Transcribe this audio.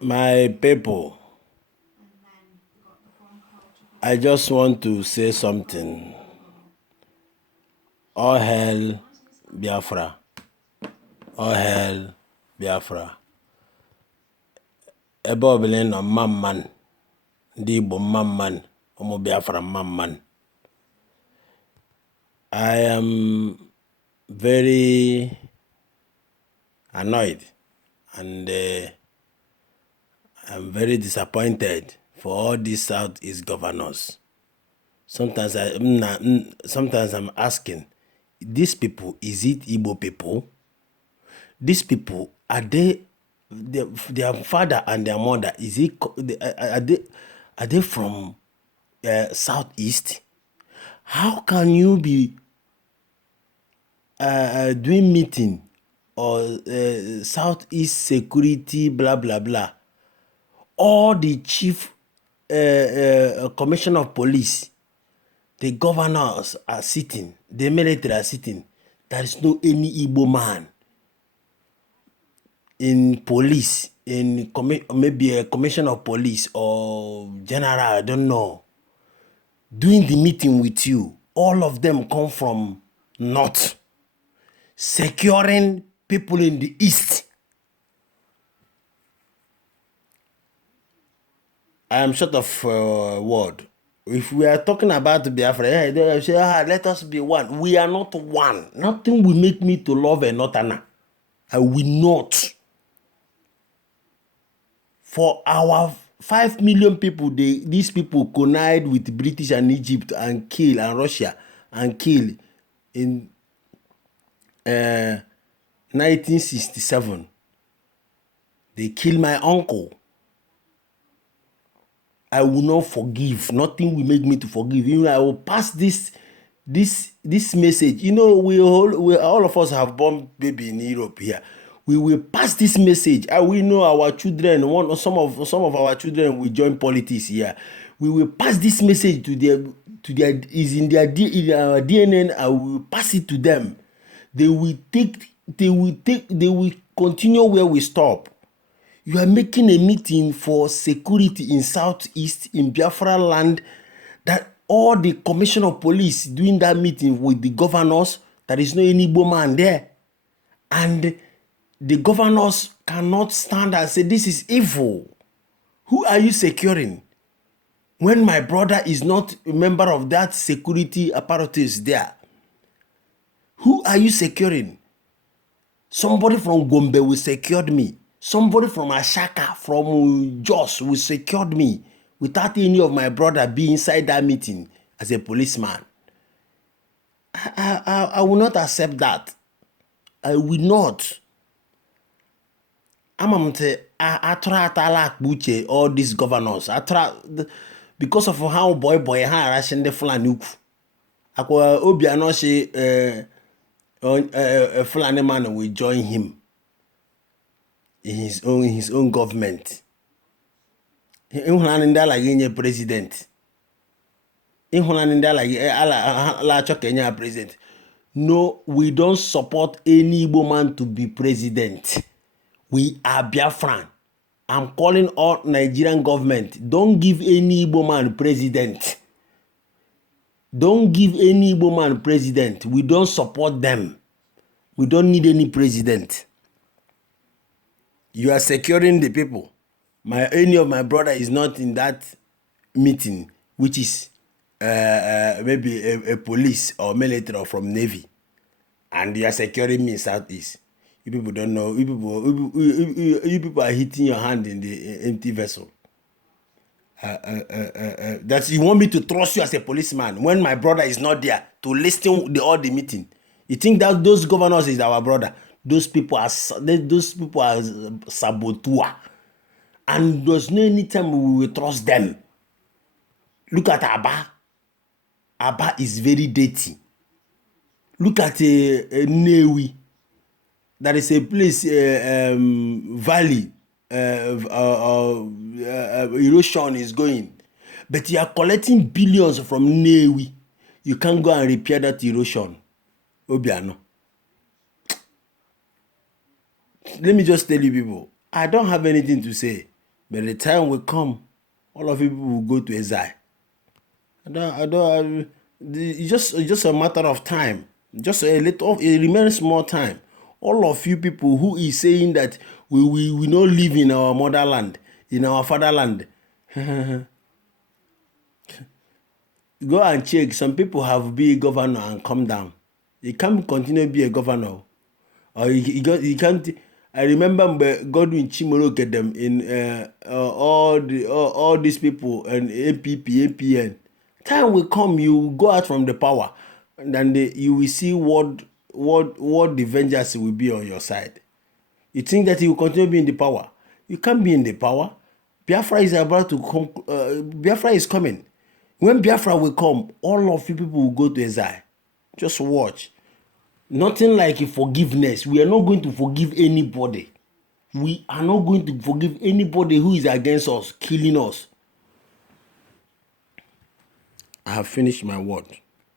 My people, I just want to say something. All hail Biafra. All hail Biafra. Ebe obele no mamman. Ndị Igbo mamman. Ụmụ Biafra mamman. I am very annoyed and I'm very disappointed for all these Southeast governors. Sometimes I'm asking, these people, is it Igbo people? These people, are they their father and their mother? Are they from Southeast? How can you be doing meeting or Southeast security, blah blah blah? All the chief commissioner of police, the governors are sitting, the military are sitting. There is no any Igbo man in police, in maybe a commissioner of police or general, I don't know, doing the meeting with you. All of them come from north, securing people in the east. I am short of word. If we are talking about Biafra, they say, let us be one. We are not one. Nothing will make me to love a northerner. I will not. For our 5 million people, these people connive with British and Egypt and kill, and Russia and kill in 1967. They kill my uncle. I will not forgive. Nothing will make me to forgive. Even I will pass this message. You know, we all of us have born baby in Europe here. We will pass this message. We know our children. Some of our children will join politics here. We will pass this message to their is in our DNA. I will pass it to them. They will continue where we stop. You are making a meeting for security in Southeast, in Biafra land, that all the commissioner of police doing that meeting with the governors, there is no any Igbo man there. And the governors cannot stand and say, this is evil. Who are you securing? When my brother is not a member of that security apparatus there, who are you securing? Somebody from Gombe will secured me. Somebody from Ashaka, from Jos, will secured me without any of my brother being inside that meeting as a policeman. I will not accept that. I will not. I try to all these governors. I try because of how boy ha rushing the Fulani. Akwa Obiano say a Fulani man will join him in his own government. Ihunaninde like any president. Ihunaninde like la Kenya president. No, we don't support any Igbo man to be president. We are Biafran. I'm calling all Nigerian government. Don't give any Igbo man president. Don't give any Igbo man president. We don't support them. We don't need any president. You are securing the people. Any of my brother is not in that meeting, which is maybe a police or military or from Navy. And you are securing me in Southeast. You people don't know. You people are hitting your hand in the empty vessel. That you want me to trust you as a policeman when my brother is not there to listen to all the meeting. You think that those governors is our brother? Those people are saboteur. And there's no any time we will trust them. Look at Aba. Aba is very dirty. Look at Newi. There is a place, valley, erosion is going. But you are collecting billions from Newi. You can't go and repair that erosion. Obiano. Let me just tell you people, I don't have anything to say. By the time we come, all of you people will go to exile. It's just a matter of time. Just a little, it remains more time. All of you people who is saying that we not live in our motherland, in our fatherland, go and check. Some people have been a governor and come down. You can't continue to be a governor. Or you can't. I remember Godwin Chimolo get them in all these people and APP, APN. Time will come, you will go out from the power, and then you will see what the vengeance will be on your side. You think that you will continue being in the power? You can't be in the power. Biafra is about to come. Biafra is coming. When Biafra will come, all of you people will go to exile. Just watch. Nothing like forgiveness. We are not going to forgive anybody. We are not going to forgive anybody who is against us, killing us. I have finished my word.